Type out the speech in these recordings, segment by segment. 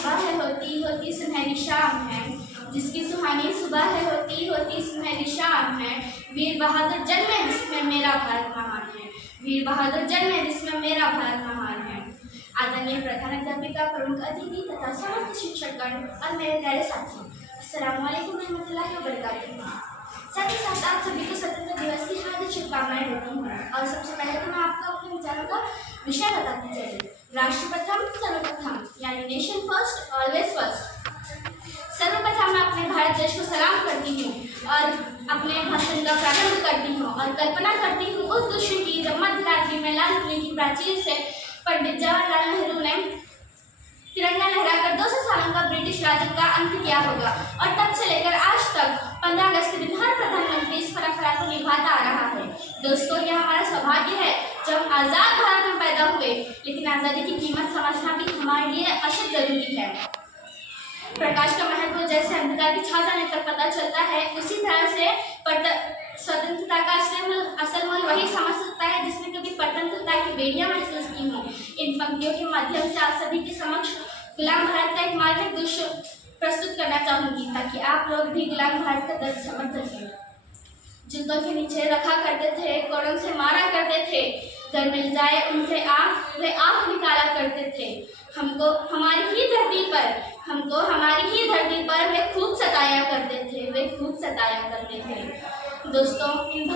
सुबह है होती होती सुनहरी शाम है, जिसकी सुहानी सुबह है होती होती सुनहरी शाम है। वीर बहादुर जन्मे जिसमें मेरा भारत महान है, वीर बहादुर जन्मे जिसमें मेरा भारत महान है। आदरणीय प्रधानाध्यापिका, प्रमुख अतिथि तथा समस्त शिक्षकगण और मेरे प्यारे साथियों, अस्सलाम वालेकुम रहमतुल्लाहि व बरकातुहू। साथ ही साथ आप सभी को स्वतंत्रता दिवस की हार्दिक शुभकामनाएं देती हूँ। और सबसे पहले तो मैं आपको अपने विचारों का विषय बताती चलिए। राष्ट्रप्रथम सर्वप्रथम, यानी नेशन फर्स्ट ऑलवेज फर्स्ट। सर्वप्रथम मैं अपने भारत देश को सलाम करती हूँ और अपने भाषण का प्रारंभ करती हूँ और कल्पना करती हूँ उस दृश्य की जब मध्य रात्रि में लाल किले की प्राचीर से पंडित जवाहरलाल नेहरू ने तिरंगा लहराकर 200 सालों का ब्रिटिश राज का अंत किया होगा। और तब से लेकर आज तक 15 अगस्त के दिन हर प्रधानमंत्री इस परंपरा को निभाता आ रहा है। दोस्तों, यह हमारा सौभाग्य है जब हम आज़ाद भारत में पैदा हुए, लेकिन आज़ादी की कीमत समझना भी हमारे लिए अशद जरूरी है। प्रकाश का महत्व जैसे अंधकार की छा जाने तक पता चलता है, उसी तरह से स्वतंत्रता का असल मूल वही समझ सकता है जिसने कभी स्वतंत्रता की बेड़ियां महसूस की हों। इन पंक्तियों के माध्यम से आप सभी के समक्ष गुलाम भारत का एक मार्मिक दृश्य प्रस्तुत करना चाहूंगी, ताकि आप लोग भी गुलाम भारत का दर्द समझ सकें। जूतों के नीचे रखा करते थे, कोड़ों से मारा करते थे, घर मिल जाए उनसे वे आँख निकाला करते थे। हमको हमारी ही धरती पर वे खूब सताया करते थे। दोस्तों, इन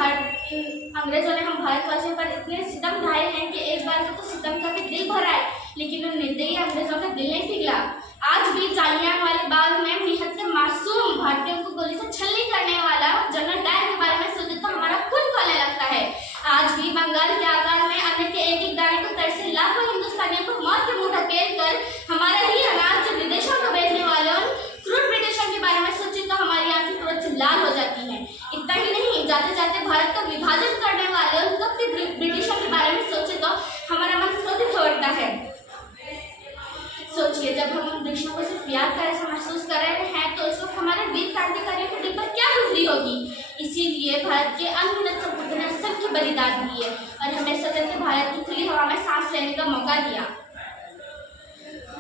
अंग्रेजों ने हम भारतवासियों पर इतने सितम ढाए हैं कि एक बार तो सितम का भी दिल भरा है, लेकिन उन निर्दयी अंग्रेजों का दिल नहीं पिघला। आज भी जालियांवाला बाग में 79 मासूम भारतीयों को गोली से छलनी करने वाला जनरल डायर के बारे में सोचे तो हमारा खून खौलने लगता है। आज भी बंगाल के आकार में अन्न के एक एक दाने को तरसे लाखों हिंदुस्तानियों को मौत के मुंह ढकेल कर हमारा ही अनाज जो विदेशों को बेचने वाले उन क्रूर ब्रिटिशों के बारे में सोचे तो हमारी आंखें क्रोध से लाल हो जाती हैं। इतना ही नहीं, जाते जाते भारत का विभाजन करने वाले उन ब्रिटिशों के बारे में सोचे तो हमारा मन क्रोधित हो उठता है। सोचिए, जब हम उन दृश्यों को सिर्फ याद कर ऐसा महसूस कर रहे हैं तो इस वक्त हमारे वीर क्रांतिकारियों के दिल पर क्या गुजरी होगी। इसीलिए भारत के अनगिनत सपूतों ने सबके बलिदान दिए और हमें स्वतंत्र भारत की खुली हवा में सांस लेने का मौका दिया।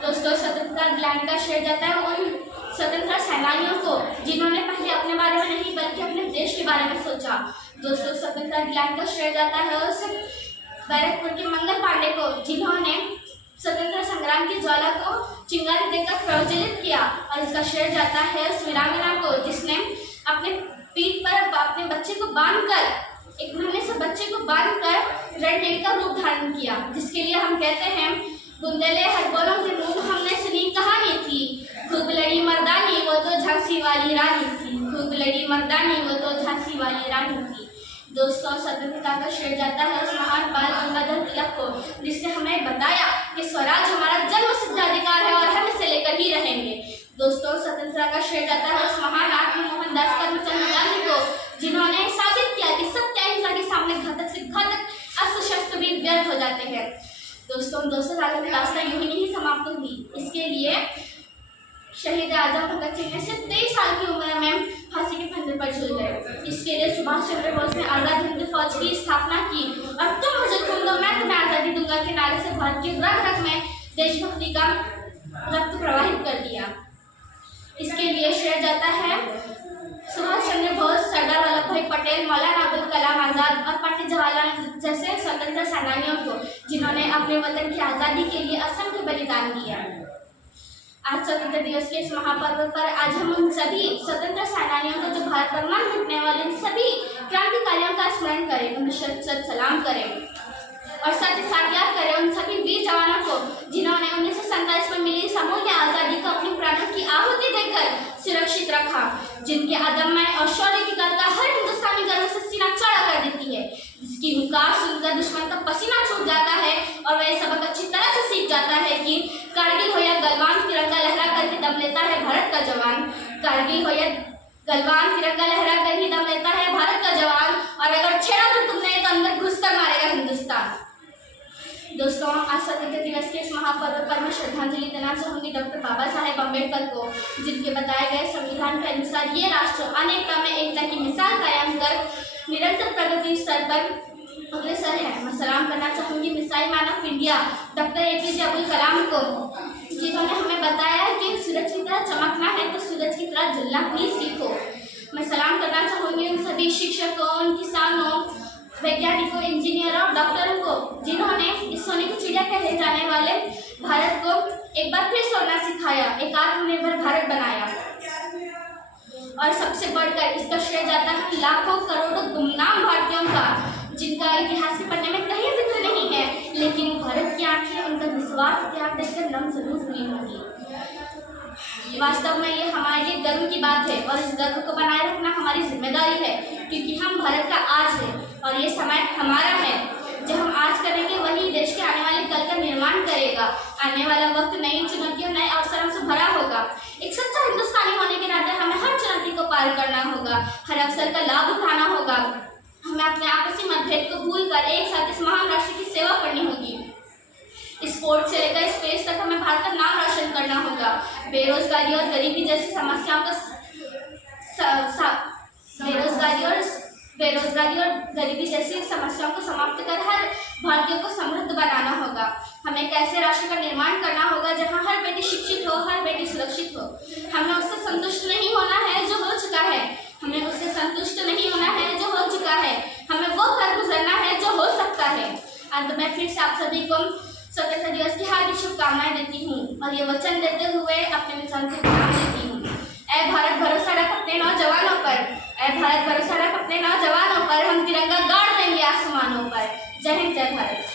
दोस्तों, स्वतंत्रता दिलाने का श्रेय जाता है उन स्वतंत्रता सेनानियों को जिन्होंने पहले अपने बारे में नहीं बल्कि अपने देश के बारे में सोचा। दोस्तों, स्वतंत्रता दिलाने का श्रेय जाता है उस बैरकपुर के मंगल पांडे को जिन्होंने स्वतंत्रता संग्राम की ज्वाला को चिंगारी देकर प्रज्वलित किया। और इसका श्रेय जाता है उस वीरांगना को जिसने अपने पीठ पर अपने बच्चे को बांधकर, एक महीने से बच्चे को बांधकर रणदेवी का रूप धारण किया, जिसके लिए हम कहते हैं बुंदेले हरबोलों के मुंह हमने सुनी कहानी थी, खूब लड़ी मर्दानी वो तो झांसी वाली रानी थी, खूब लड़ी मर्दानी वो तो झांसी वाली रानी थी। दोस्तों, स्वतंत्रता का श्रेय जाता है उस महान बाल गंगाधर तिलक को जिसने हमें बताया कि स्वराज हमारा जन्मसिद्ध अधिकार है और हम इसे लेकर ही रहेंगे। दोस्तों, स्वतंत्रता का श्रेय जाता है उस महान आत्मा मोहनदास करमचंद गांधी को जिन्होंने साबित किया कि सत्य अहिंसा के सामने घातक से घातक अस्त्र शस्त्र भी व्यर्थ हो जाते हैं। दोस्तों, 200 सालों की दास्तां यूं ही नहीं समाप्त हुई। इसके लिए शहीद आजम भगत सिंह ने सिर्फ 23 साल की उम्र में फांसी के फंदे पर झूल गए। इसके लिए सुभाष चंद्र बोस ने आज़ाद हिंद फौज की स्थापना की और तुम मुझे खून दो मैं तुम्हें आज़ादी दूंगा के नारे से भारत की रग रग में देशभक्ति का रक्त प्रवाहित कर दिया। इसके लिए श्रेय जाता है सुभाष चंद्र बोस, सरदार वल्लभ भाई पटेल, मौलाना अबुल कलाम आज़ाद और पंडित जवाहरलाल जैसे स्वतंत्रता सेनानियों को जिन्होंने अपने वतन की आज़ादी के लिए असंख्य बलिदान दिया। आज स्वतंत्रता दिवस के इस महापर्व पर आज हम उन सभी स्वतंत्रता सेनानियों को जो भारत पर मन लुटने वाले इन सभी क्रांतिकारियों का स्मरण करें, उन्हें शत सलाम करें और साथ ही साथ याद करें उन सभी वीर जवानों को जिन्होंने 1947 में मिली इस अमूल्य आज़ादी को अपने प्राणों की आहुति देकर सुरक्षित रखा, जिनके अदम्य और शौर्य की गाथा हर हिंदुस्तानी गर्व से सीना चौड़ा कर देती है, जिसकी हुंकार सुनकर दुश्मन का पसीना छूट जाता है और वह सबक अच्छी तरह से सीख जाता है कि कारगिल हो या गलवान, तिरंगा लहरा कर ही दम लेता है भारत का जवान। कारगिल हो या गलवान, तिरंगा लहरा कर ही दम लेता है भारत का जवान, और अगर छेड़ा तो तुमने तो अंदर घुसकर मारेगा हिंदुस्तान। दोस्तों, आज स्वतंत्रता दिवस के इस महापर्व पर मैं श्रद्धांजलि देना चाहूँगी डॉक्टर बाबा साहेब अम्बेडकर को, जिनके बताए गए संविधान के अनुसार ये राष्ट्र अनेकता में एकता की मिसाल कायम कर निरंतर प्रगति स्तर पर अग्रसर है। मैं सलाम करना चाहूँगी missile man of India doctor APJ Abdul Kalam को, जिन्होंने हमें बताया कि सूरज की तरह चमकना है तो सूरज की तरह जलना भी सीखो। मैं सलाम करना चाहूँगी उन सभी शिक्षकों, उन किसानों, वैज्ञानिकों, इंजीनियरों और डॉक्टरों को, जिन्होंने इस सोने की चिड़िया कहे जाने वाले भारत को एक बार फिर सोना सिखाया, एक आत्मनिर्भर भारत बनाया। और सबसे बढ़कर इसका श्रेय जाता है लाखों करोड़ों गुमनाम भारतीयों का, जिनका इतिहास के पन्ने में कहीं जिक्र नहीं है, लेकिन भारत की आंखें उनका निस्वार्थ त्याग देखकर नम जरूर हुई होंगी। वास्तव में ये हमारे लिए गर्व की बात है और इस गर्व को बनाए रखना हमारी जिम्मेदारी है, क्योंकि हम भारत का आज है और ये समय हमारा है। जो हम आज करेंगे वही देश के आने वाले कल का निर्माण करेगा। आने वाला वक्त नई चुनौतियों, नए अवसरों से भरा होगा। एक सच्चा हिंदुस्तानी होने के नाते हमें हर चुनौती को पार करना होगा, हर अवसर का लाभ उठाना होगा। हमें अपने आपसी मतभेद को भूलकर एक साथ इस महान राष्ट्र की सेवा करनी होगी। स्पोर्ट्स से लेकर स्पेस तक हमें भारत का नाम रोशन करना होगा। बेरोजगारी और गरीबी जैसी समस्याओं का बेरोजगारी और गरीबी जैसी समस्याओं को समाप्त कर हर भारतीय को समृद्ध बनाना होगा। हमें एक ऐसे राष्ट्र का निर्माण करना होगा जहां हर बेटी शिक्षित हो, हर बेटी सुरक्षित हो। हमें उससे संतुष्ट नहीं होना है जो हो चुका है, हमें उससे संतुष्ट नहीं होना है जो हो चुका है, हमें वो कर गुजरना है जो हो सकता है। अंत में फिर से आप सभी को स्वतंत्रता दिवस की हार्दिक शुभकामनाएं देती हूँ और ये वचन देते हुए अपने विचार को विराम देती हूँ। ऐ भारत भरोसा रख अपने नौजवानों पर, ऐ भारत भरोसा रख अपने नौजवानों पर, हम तिरंगा गाड़ देंगे आसमानों पर। जय हिंद, जय भारत।